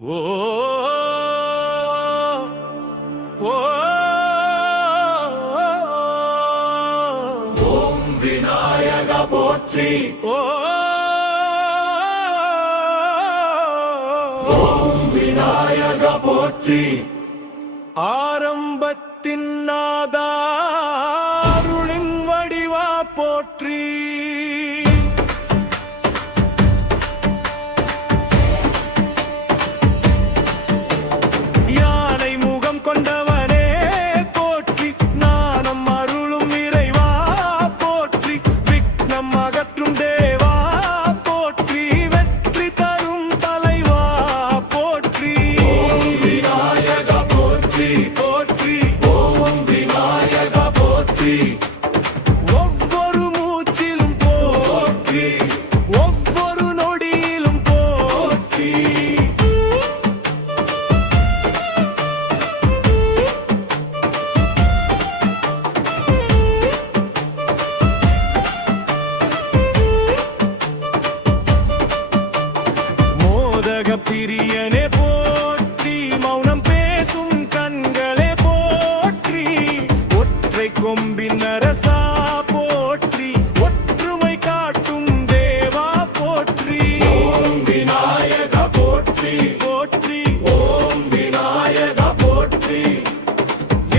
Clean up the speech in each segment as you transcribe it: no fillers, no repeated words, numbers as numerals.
ஓ ஓ ஓம் விநாயக போற்றி. ஓம் விநாயக போற்றி. ஆரம்பத்தின் நாதா அருளின் வடிவா போற்றி. யானை முகம் கொண்டவனே போற்றி. நாணம் அருளும் இறைவா போற்றி. விக்னம் அகற்றும் தேவா போற்றி. வெற்றி தரும் தலைவா போற்றி. ஓம் விநாயக போற்றி. போற்றி ஓம் விநாயக போற்றி. ஒவ்வொரு மூச்சிலும் போற்றி. ஒவ்வொரு நொடியிலும் போற்றி. மோதக பிரியனே போற்றி. மௌனம் பேசும் கண்களே போற்றி. ஒற்றை கொம்பின் அரசா போற்றி. ஒற்றுமை காட்டும் தேவா போற்றி. ஓம் விநாயக போற்றி. போற்றி ஓம் விநாயக போற்றி.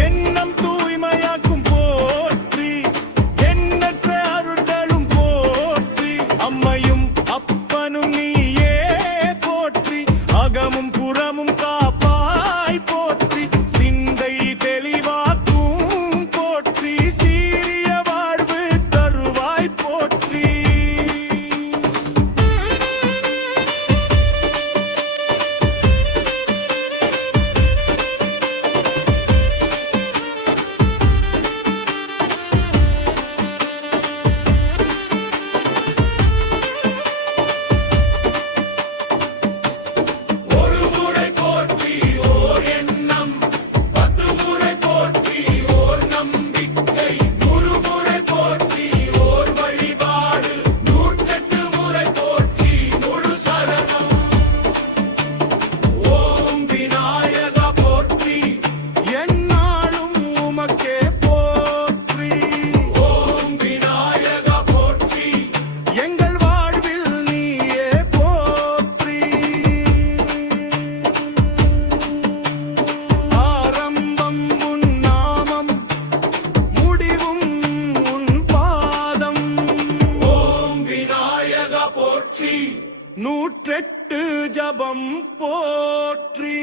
எண்ணம் தூய்மையாக்கும் போற்றி. எண்ணற்ற அருள்களும் போற்றி. அம்மையும் அப்பனும் நீயே போற்றி. அகமும் புறமும் காப்பாய் போற்றி. சிந்தை தெளிவாக்கும் போற்றி. சீரிய வாழ்வு தருவாய் போற்றி. ஒரு முறை போற்றி ஓர் எண்ணம். 10 முறை போற்றி ஓர் நம்பிக்கை. 100 முறை போற்றி ஓர் வழிபாடு. 108 முறை போற்றி முழு சரணம். ஓம் விநாயக போற்றி. எந்நாளும் உமக்கே போற்றி. ஓம் விநாயக போற்றி. எங்கள் வாழ்வில் நீயே போற்றி. ஆரம்பம் உன் நாமம், முடிவும் உன் பாதம். ஓம் விநாயக போற்றி. 108 ஜபம் போற்றி.